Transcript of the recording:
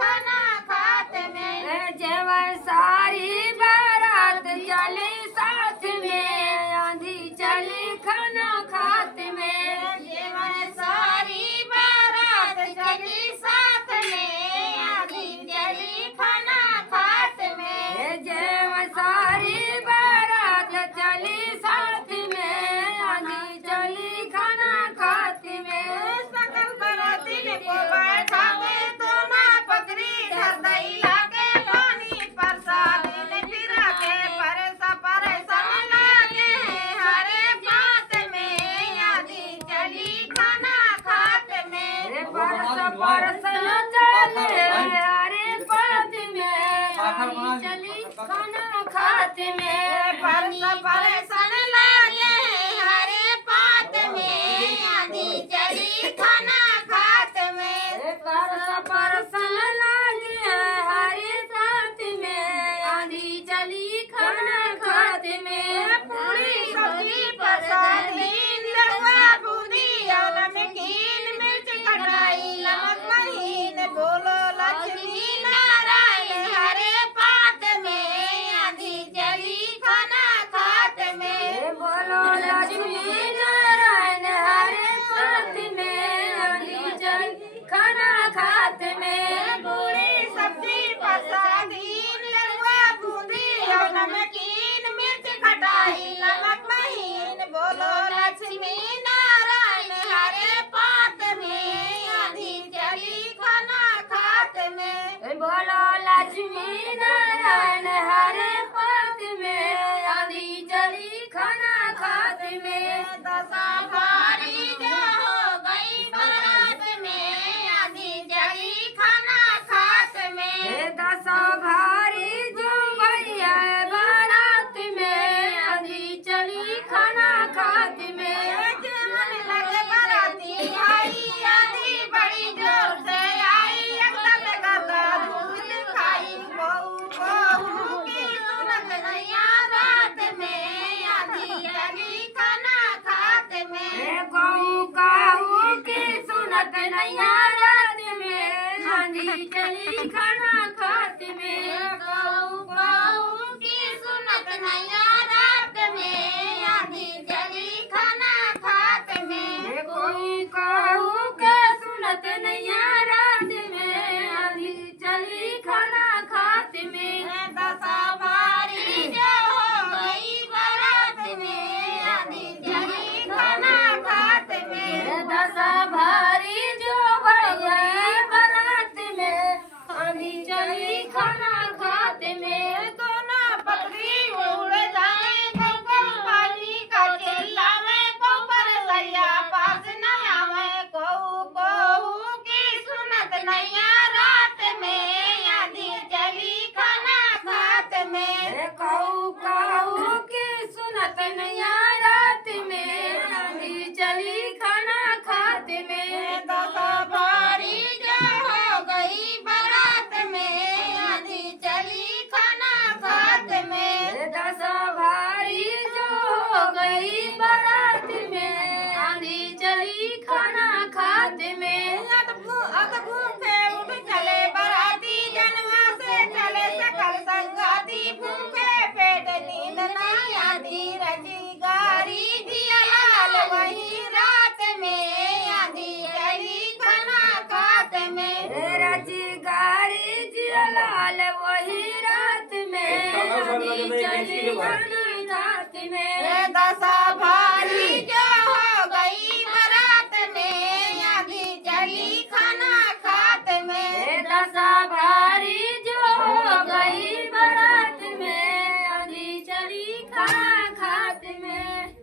खाना खात में। जेवर सारी बारात चली साथ में, आंधी चली खाना खात में। जेवर सारी बारात चली साथ में, आंधी चली खाना खात में। जेवर सारी बारात चली साथ में, आंधी चली खाना खात में। सकल बराती को बैठावे तो ना पकड़ी घर दई लागे पानी प्रसादी ने फिरा के परेशान लागे हरे बात में, आंधी चली खाना खात में। परसन चले हरे पात में, आंधी चली खाना खात में। परेशान लागे हरे बात में, आंधी चली खाना खात में। परसन लागे हरे पात में, आंधी चली खाना खात में। पूरी सब्जी प्रसादी लड़वा बूंदी और नमकीन मिर्च कटाई नमक महीन बोलो लक्ष्मी नारायण हरे पात में, आंधी चली खाना खात में। बोलो लक्ष्मी नारायण हरे पात में, आंधी चली खाना खात में। पूरी सब्जी प्रसादी लड़वा बूंदी और नमकीन मिर्च खटाई नमक महीन बोलो लक्ष्मी नारायण हरे पात में, आंधी चली खाना खात में। बोलो लक्ष्मी नारायण हरे पात में, आंधी चली खाना खात में। दशा भारी जो हो गई बारात में, आंधी चली खाना खात में। दशा भारी जो भैया बारात में, आंधी चली खाना खात में। मन लगे बाराती भाई, आंधी बड़ी जोर से आई एकदम गदा धूल दिखाई। बहू की सुनत नैया रात में, आंधी चली खाना खात में। कहूँ कहूँ की सुनत नैया रात में, आंधी चली खाना खात में। कहूँ की सुनत नैया रात में, आंधी चली खाना खात में। कहूँ कहूँ के सुनत नैया रात में, आंधी चली खाना खात में। दशा भारी जो हो गई बारात में, आंधी चली खाना खात में। दशा भारी जो भैया बारात में, आंधी चली खाना खात में। दोनों पकड़ी उड़ जाए कंकर पानी का चिल्लावे कंकर सैया पास न आवे। कहू की सुनत नैया रात में, आंधी चली खाना खात में। कहूँ कहूँ की सुनत नैया रात में, आंधी चली खाना खात में। दशा भारी जो हो गई बारात में, आंधी चली खाना खात में। दशा भारी जो हो गई बारात में, आंधी चली खाना खात में। भूखे उठ चले बाराती जनवा से चले सकल संगाती। भूखे पेट नींद नहीं आती रजी गारी दिया लाल वही रात में, आंधी चली खाना खात में। रजी गारी जियालाल वही रात में, आंधी चली खाना खात में। दशा भारी जो हो गई बारात में, आंधी चली खाना खात में। दशा भारी जो हो गई बारात में, आंधी चली खाना खात में।